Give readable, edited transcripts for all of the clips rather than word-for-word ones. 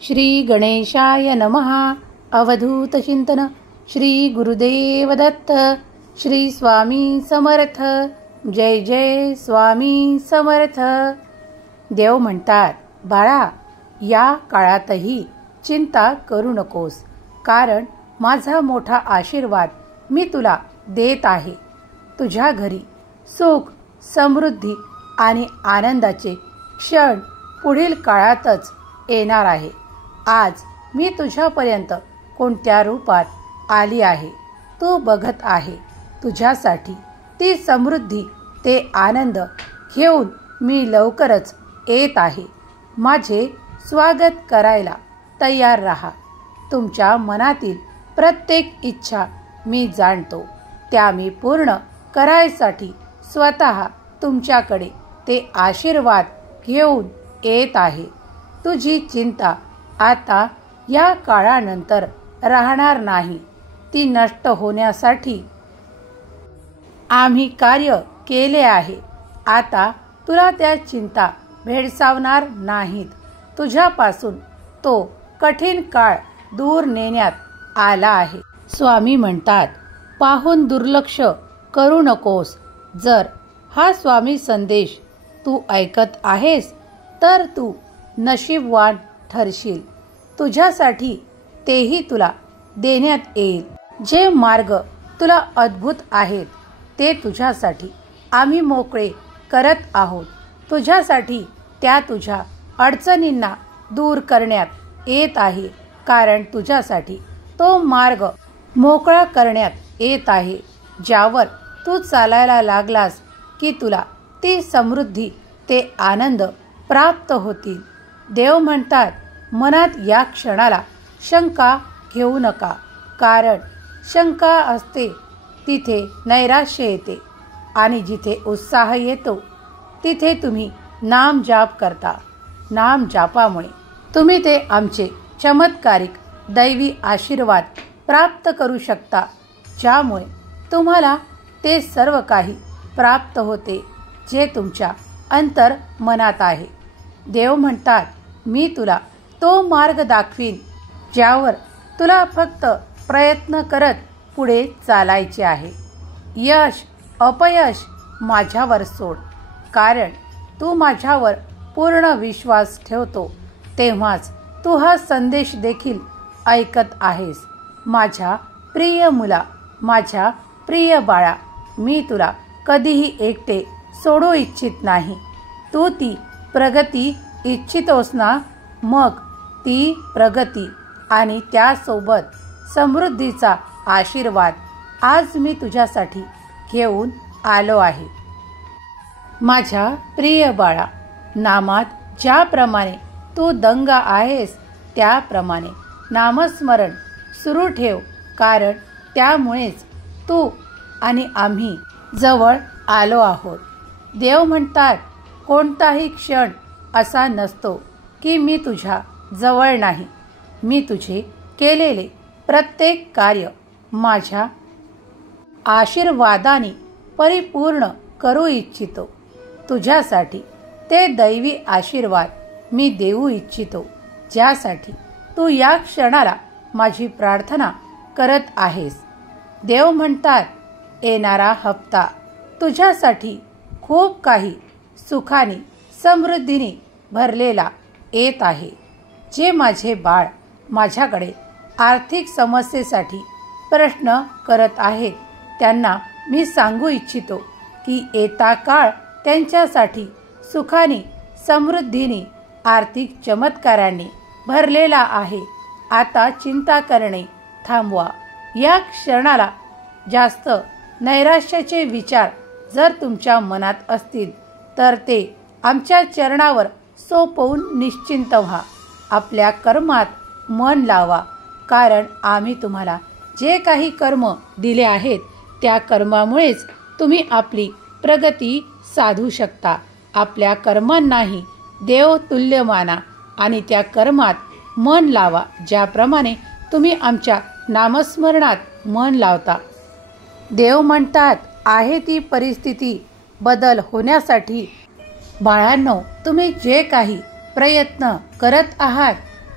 श्री गणेशाय नमः. अवधूत चिंतन. श्री गुरुदेव दत्त. श्री स्वामी समर्थ. जय जय स्वामी समर्थ. देव म्हणतात, बाळा, या काळातही चिंता करू नकोस, कारण माझा मोठा आशीर्वाद मी तुला देत आहे. तुझ्या घरी सुख, समृद्धी आणि आनंदाचे क्षण पुढील काळातच येणार आहे. आज मी तुझ्यापर्यंत कोणत्या रूपात आली आहे तू बघत आहे. तुझ्यासाठी ती समृद्धी, ते आनंद घेऊन मी लवकरच येत आहे. माझे स्वागत करायला तयार राहा. तुमच्या मनातील प्रत्येक इच्छा मी जाणतो. त्या मी पूर्ण करायसाठी स्वतः तुमच्याकडे ते आशीर्वाद घेऊन येत आहे. तुझी चिंता आता या काळानंतर राहणार नाही. ती नष्ट होण्यासाठी आम्ही कार्य केले आहे. आता तुला त्या चिंता भेडसावणार नाहीत. तुझ्यापासून तो कठीण काळ दूर नेण्यात आला आहे. स्वामी म्हणतात, पाहून दुर्लक्ष करू नकोस. जर हा स्वामी संदेश तू ऐकत आहेस तर तू नशीबवान ठरशील. तुझ्यासाठी तेही तुला देण्यात येईल. जे मार्ग तुला अद्भुत आहेत ते तुझ्यासाठी आम्ही मोकळे करत आहोत. तुझ्यासाठी त्या तुझ्या अडचणींना दूर करण्यात येत आहे, कारण तुझ्यासाठी तो मार्ग मोकळा करण्यात येत आहे, ज्यावर तू चालायला लागलास की तुला ती समृद्धी, ते आनंद प्राप्त होतील. देव म्हणतात, मनात या क्षणाला शंका घेऊ नका, कारण शंका असते तिथे नैराश्य येते, आणि जिथे उत्साह येतो तिथे तुम्ही नाम जाप करता. नाम जापामुळे तुम्ही ते आमचे चमत्कारिक दैवी आशीर्वाद प्राप्त करू शकता, ज्यामुळे तुम्हाला ते सर्व काही प्राप्त होते जे तुमच्या अंतर मनात आहे. देव म्हणतात, मी तुला तो मार्ग दाखवीन ज्यावर तुला फक्त प्रयत्न करत पुढे चालायचे आहे. यश अपयश माझ्यावर सोड, कारण तू माझ्यावर पूर्ण विश्वास ठेवतो तेव्हाच तू हा संदेश देखील ऐकत आहेस. माझ्या प्रिय मुला, माझ्या प्रिय बाळा, मी तुला कधीही एकटे सोडू इच्छित नाही. तू ती प्रगती इच्छितोस ना? मग ती प्रगती आणि त्यासोबत समृद्धीचा आशीर्वाद आज मी तुझ्यासाठी घेऊन आलो आहे. माझ्या प्रिय बाळा, नामात ज्याप्रमाणे तू दंग आहेस त्याप्रमाणे नामस्मरण सुरू ठेव, कारण त्यामुळेच तू आणि आम्ही जवळ आलो आहोत. देव म्हणतात, कोणताही क्षण असा नसतो की मी तुझ्या जवळ नाही. मी तुझे केलेले प्रत्येक कार्य माझ्या आशीर्वादाने परिपूर्ण करू इच्छितो. तुझ्यासाठी ते दैवी आशीर्वाद मी देऊ इच्छितो, ज्यासाठी तू या क्षणाला माझी प्रार्थना करत आहेस. देव म्हणतात, येणारा हप्ता तुझ्यासाठी खूप काही सुखाने, समृद्धीने भरलेला येत आहे. जे माझे बाळ माझ्याकडे आर्थिक समस्येसाठी प्रश्न करत आहेत त्यांना मी सांगू इच्छितो की येता काळ त्यांच्यासाठी सुखाने, समृद्धीने, आर्थिक चमत्कारांनी भरलेला आहे. आता चिंता करणे थांबवा. या क्षणाला जास्त नैराश्याचे विचार जर तुमच्या मनात असतील तर ते आमच्या चरणावर सोपवून निश्चिंत व्हा. आपल्या कर्मात मन लावा, कारण आम्ही तुम्हाला जे काही कर्म दिले आहेत त्या कर्मामुळेच तुम्ही आपली प्रगती साधू शकता. आपल्या कर्मांनाही देव तुल्य माना आणि त्या कर्मात मन लावा, ज्याप्रमाणे तुम्ही आमच्या नामस्मरणात मन लावता. देव म्हणतात, आहे ती परिस्थिती बदल होण्यासाठी बाळांनो, तुम्ही जे काही प्रयत्न करत आहात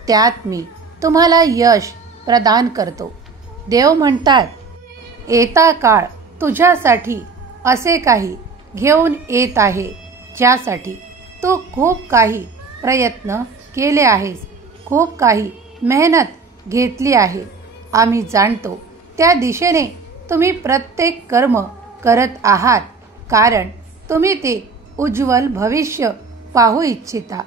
त्यात मी तुम्हाला यश प्रदान करतो. देव म्हणतात, येता काळ तुझ्यासाठी असे काही घेऊन येत आहे ज्यासाठी तू खूप काही प्रयत्न केले आहेस, खूप काही मेहनत घेतली आहे. आम्ही जाणतो त्या दिशेने तुम्ही प्रत्येक कर्म करत आहात, कारण तुम्ही ते उज्ज्वल भविष्य पाहू इच्छिता.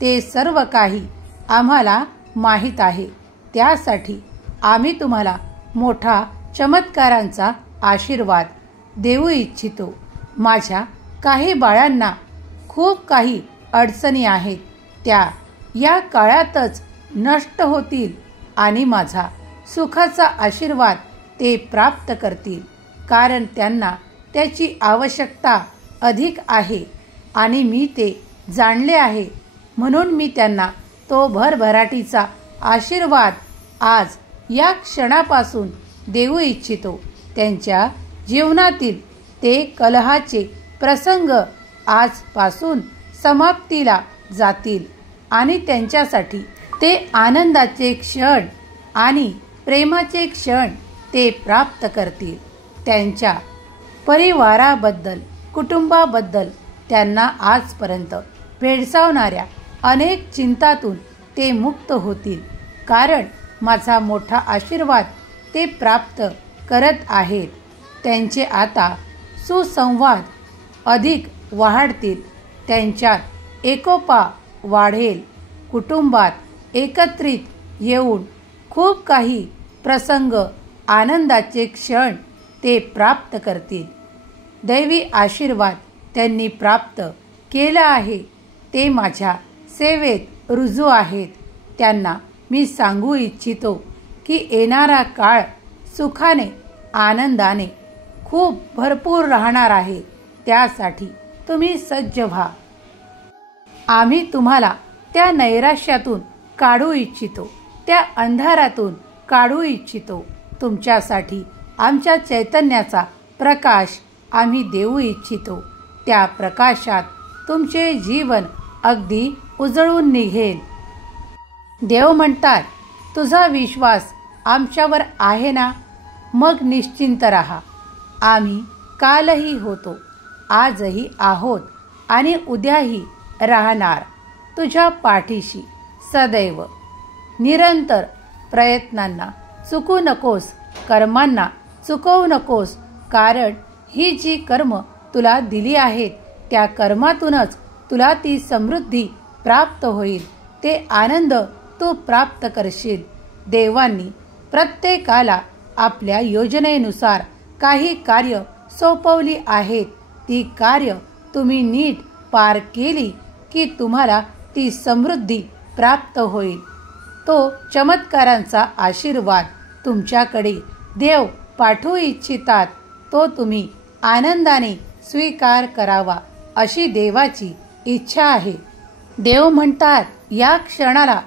ते सर्व काही आम्हाला माहीत आहे. त्यासाठी आम्ही तुम्हाला मोठा चमत्कारांचा आशीर्वाद देऊ इच्छितो. माझ्या काही बाळांना खूप काही अडचणी आहेत, त्या या काळातच नष्ट होतील आणि माझा सुखाचा आशीर्वाद ते प्राप्त करतील, कारण त्यांना त्याची आवश्यकता अधिक आहे आणि मी ते जाणले आहे. म्हणून मी त्यांना तो भरभराटीचा आशीर्वाद आज या क्षणापासून देऊ इच्छितो. त्यांच्या जीवनातील ते कलहाचे प्रसंग आजपासून समाप्तीला जातील आणि त्यांच्यासाठी ते आनंदाचे क्षण आणि प्रेमाचे क्षण ते प्राप्त करतील. त्यांच्या परिवाराबद्दल, कुटुंबाबद्दल त्यांना आजपर्यंत भेडसावणाऱ्या अनेक चिंतातून ते मुक्त होतील, कारण माझा मोठा आशीर्वाद ते प्राप्त करत आहेत. त्यांचे आता सुसंवाद अधिक वाढतील, त्यांच्यात एकोपा वाढेल, कुटुंबात एकत्रित येऊन खूप काही प्रसंग, आनंदाचे क्षण ते प्राप्त करतील. दैवी आशीर्वाद त्यांनी प्राप्त केला आहे, ते माझ्या सेवेत रुजू आहेत. त्यांना मी सांगू इच्छितो की येणारा काळ सुखाने, आनंदाने खूप भरपूर राहणार आहे. त्यासाठी तुम्ही सज्ज व्हा. आम्ही तुम्हाला त्या नैराश्यातून काढू इच्छितो, त्या अंधारातून काढू इच्छितो. तुमच्यासाठी आमच्या चैतन्याचा प्रकाश आम्ही देऊ इच्छितो. त्या प्रकाशात तुमचे जीवन अगदी उजळून निघेल. देव म्हणतात, तुझा विश्वास आमच्यावर आहे ना? मग निश्चिंत राहा. आम्ही कालही होतो, आजही आहोत आणि उद्याही राहणार, तुझ्या पाठीशी सदैव. निरंतर प्रयत्नांना चुकू नकोस, कर्मांना चुकवू नकोस, कारण ही जी कर्म तुला दिली आहेत त्या कर्मातूनच तुला ती समृद्धी प्राप्त होईल, ते आनंद तू प्राप्त करशील. देवांनी प्रत्येकाला आपल्या योजनेनुसार काही कार्य सोपवली आहेत. ती कार्य तुम्ही नीट पार केली की तुम्हाला ती समृद्धी प्राप्त होईल. तो चमत्कारांचा आशीर्वाद तुमच्याकडे देव पाठवू इच्छितात, तो तुम्ही आनंदाने स्वीकार करावा, अशी देवाची इच्छा आहे. देव म्हणतात, या क्षणाला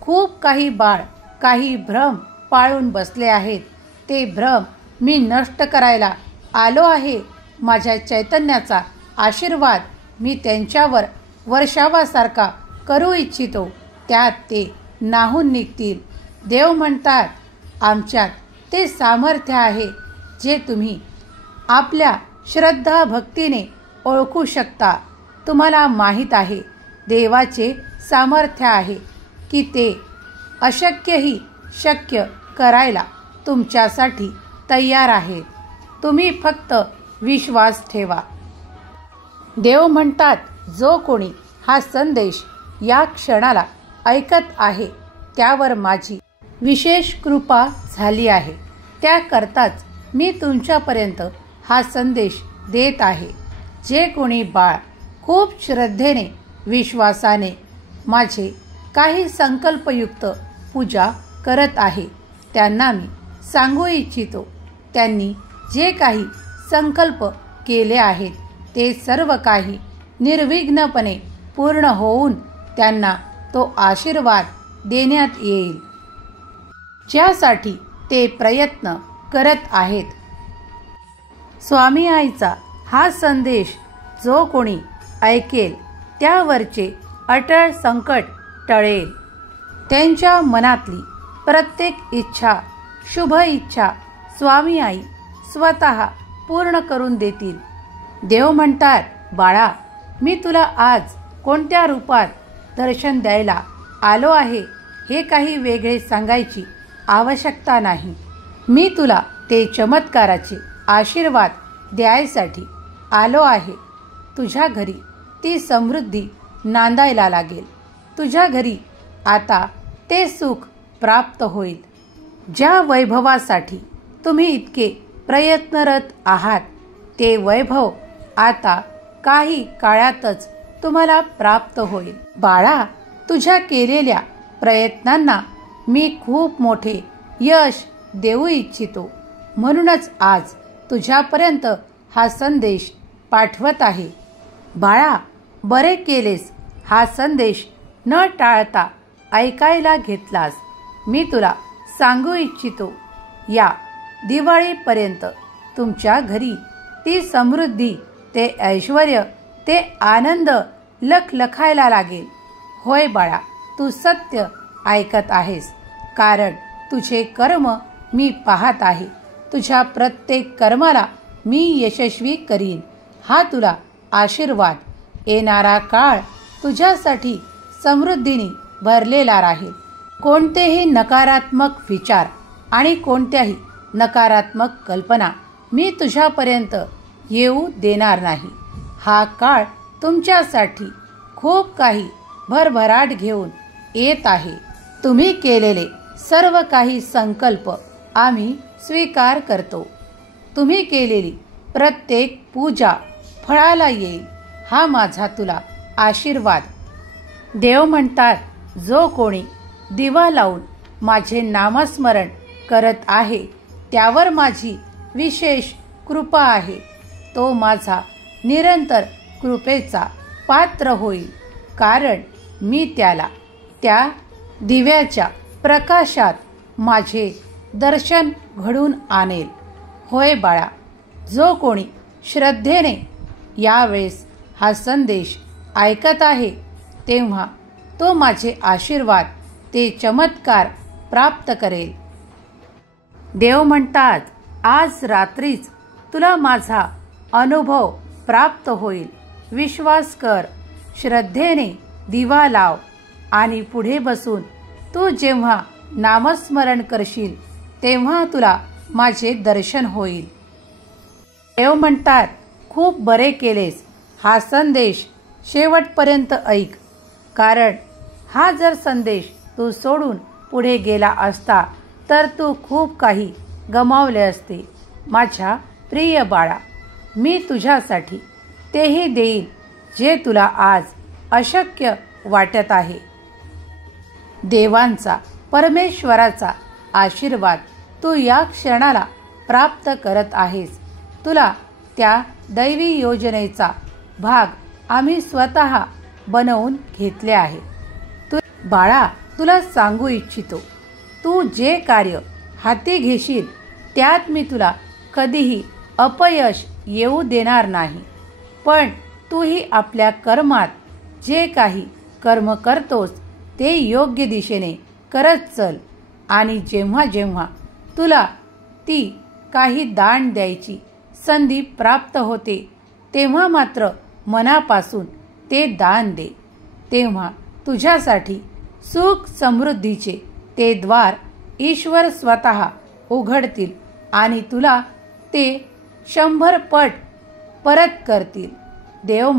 खूप काही बाळ काही भ्रम पाळून बसले आहेत. ते भ्रम मी नष्ट करायला आलो आहे. माझ्या चैतन्याचा आशीर्वाद मी त्यांच्यावर वर्षावासारखा करू इच्छितो, त्यात ते नाहून निघतील. देव म्हणतात, आमच्यात ते सामर्थ्य आहे जे तुम्ही आपल्या श्रद्धा भक्तीने ओळखू शकता. तुम्हाला माहीत आहे, देवाचे सामर्थ्य आहे की ते अशक्यही शक्य करायला तुमच्यासाठी तयार आहेत. तुम्ही फक्त विश्वास ठेवा. देव म्हणतात, जो कोणी हा संदेश या क्षणाला ऐकत आहे त्यावर माझी विशेष कृपा झाली आहे. त्याकरताच मी तुमच्यापर्यंत हा संदेश देत आहे. जे कोणी बाळ खूप श्रद्धेने, विश्वासाने माझे काही संकल्पयुक्त पूजा करत आहे, त्यांना मी सांगू इच्छितो, त्यांनी जे काही संकल्प केले आहेत ते सर्व काही निर्विघ्नपणे पूर्ण होऊन त्यांना तो आशीर्वाद देण्यात येईल, ज्यासाठी ते प्रयत्न करत आहेत. स्वामी आईचा हा संदेश जो कोणी ऐकेल त्यावरचे अटळ संकट टळेल. त्यांच्या मनातली प्रत्येक इच्छा, शुभ इच्छा स्वामी आई स्वतः पूर्ण करून देतील. देव म्हणतात, बाळा, मी तुला आज कोणत्या रूपात दर्शन द्यायला आलो आहे हे काही वेगळे सांगायची आवश्यकता नाही. मी तुला ते चमत्काराचे आशीर्वाद द्यायसाठी आलो आहे. तुझ्या घरी ती समृद्धी नांदायला लागेल. तुझ्या घरी आता ते सुख प्राप्त होईल. ज्या वैभवासाठी तुम्ही इतके प्रयत्नरत आहात ते वैभव आता काही काळातच तुम्हाला प्राप्त होईल. बाळा, तुझ्या केलेल्या प्रयत्नांना मी खूप मोठे यश देऊ इच्छितो. म्हणूनच आज तुझ्यापर्यंत हा संदेश पाठवत आहे. बाळा, बरे केलेस हा संदेश न टाळता ऐकायला घेतलास. मी तुला सांगू इच्छितो, या दिवाळीपर्यंत तुमच्या घरी ती समृद्धी, ते ऐश्वर्य, ते आनंद लखलखायला लागेल. होय बाळा, तू सत्य ऐकत आहेस, कारण तुझे कर्म मी पाहत आहे. तुझ्या प्रत्येक कर्माला मी यशस्वी करीन. हा तुला आशीर्वाद. येणारा काळ तुझ्यासाठी समृद्धीने भरलेला राहील. कोणतेही नकारात्मक विचार आणि कोणत्याही नकारात्मक कल्पना मी तुझ्यापर्यंत येऊ देणार नाही. हा काळ तुमच्यासाठी खूप काही भरभराट घेऊन येत आहे. तुम्ही केलेले सर्व काही संकल्प आम्ही स्वीकार करतो. तुम्ही केलेली प्रत्येक पूजा फळाला येईल. हा माझा तुला आशीर्वाद. देव म्हणतात, जो कोणी दिवा लावून माझे नामस्मरण करत आहे त्यावर माझी विशेष कृपा आहे. तो माझा निरंतर कृपेचा पात्र होईल, कारण मी त्याला त्या दिव्याच्या प्रकाशात माझे दर्शन घडून आणेल. होय बाळा, जो कोणी श्रद्धेने यावेळेस हा संदेश ऐकत आहे तेव्हा तो माझे आशीर्वाद, ते चमत्कार प्राप्त करेल. देव म्हणतात, आज रात्रीच तुला माझा अनुभव प्राप्त होईल. विश्वास कर, श्रद्धेने दिवा लाव आणि पुढे बसून तू जेव्हा नामस्मरण करशील तेव्हा तुला माझे दर्शन होईल. देव म्हणतात, खूप बरे केलेस. हा संदेश शेवटपर्यंत ऐक, कारण हा जर संदेश तू सोडून पुढे गेला असता तर तू खूप काही गमावले असते. माझ्या प्रिय बाळा, मी तुझ्यासाठी तेही देईल जे तुला आज अशक्य वाटत आहे. देवांचा, परमेश्वराचा आशीर्वाद तू या क्षणाला प्राप्त करत आहेस. तुला त्या दैवी योजनेचा भाग आम्ही स्वतः बनवून घेतले आहे. बाळा, तुला सांगू इच्छितो, तू जे कार्य हाती घेशील त्यात मी तुला कधीही अपयश येऊ देणार नाही. पण तूही आपल्या कर्मात जे काही कर्म करतोस ते योग्य दिशेने करत चल. आणि जेव्हा जेव्हा तुला ती काही दान द्यायची संधी प्राप्त होते तेव्हा मात्र मनापासून ते दान दे. तेव्हा तुझ्यासाठी सुख समृद्धीचे ते द्वार ईश्वर स्वतः उघडतील आणि तुला ते 100 पट परत करतील. देव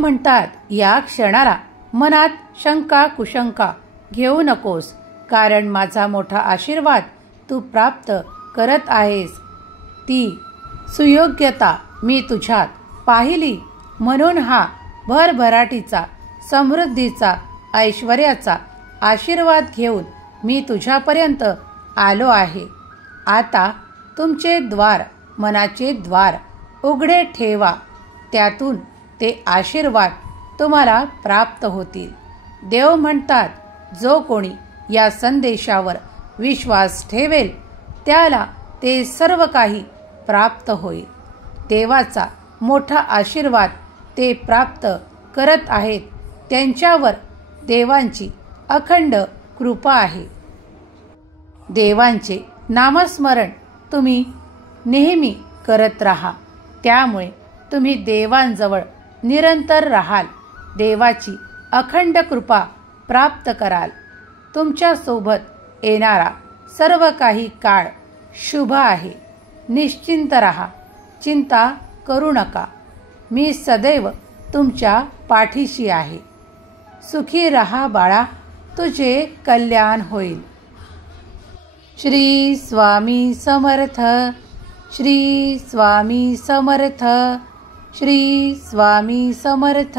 म्हणतात, या क्षणाला मनात शंका कुशंका घेऊ नकोस, कारण माझा मोठा आशीर्वाद तू प्राप्त करत आहेस. ती सुयोग्यता मी तुझ्यात पाहिली, म्हणून हा भरभराटीचा, समृद्धीचा, ऐश्वर्याचा आशीर्वाद घेऊन मी तुझ्यापर्यंत आलो आहे. आता तुमचे द्वार, मनाचे द्वार उघडे ठेवा. त्यातून ते आशीर्वाद तुम्हाला प्राप्त होतील. देव म्हणतात, जो कोणी या संदेशावर विश्वास ठेवेल त्याला ते सर्व काही प्राप्त होईल. देवाचा मोठा आशीर्वाद ते प्राप्त करत आहेत त्यांच्यावर देवांची अखंड कृपा आहे. देवांचे नामस्मरण तुम्ही नेहमी करत राहा. त्यामुळे तुम्ही देवांजवळ निरंतर राहाल. देवाची अखंड कृपा प्राप्त कराल. तुमच्या सोबत येणारा सर्व काही काळ शुभ आहे. निश्चिंत राहा. चिंता करू नका. मी सदैव तुमच्या पाठीशी आहे. सुखी रहा बाळा. तुझे कल्याण होईल. श्री स्वामी समर्थ. श्री स्वामी समर्थ. श्री स्वामी समर्थ.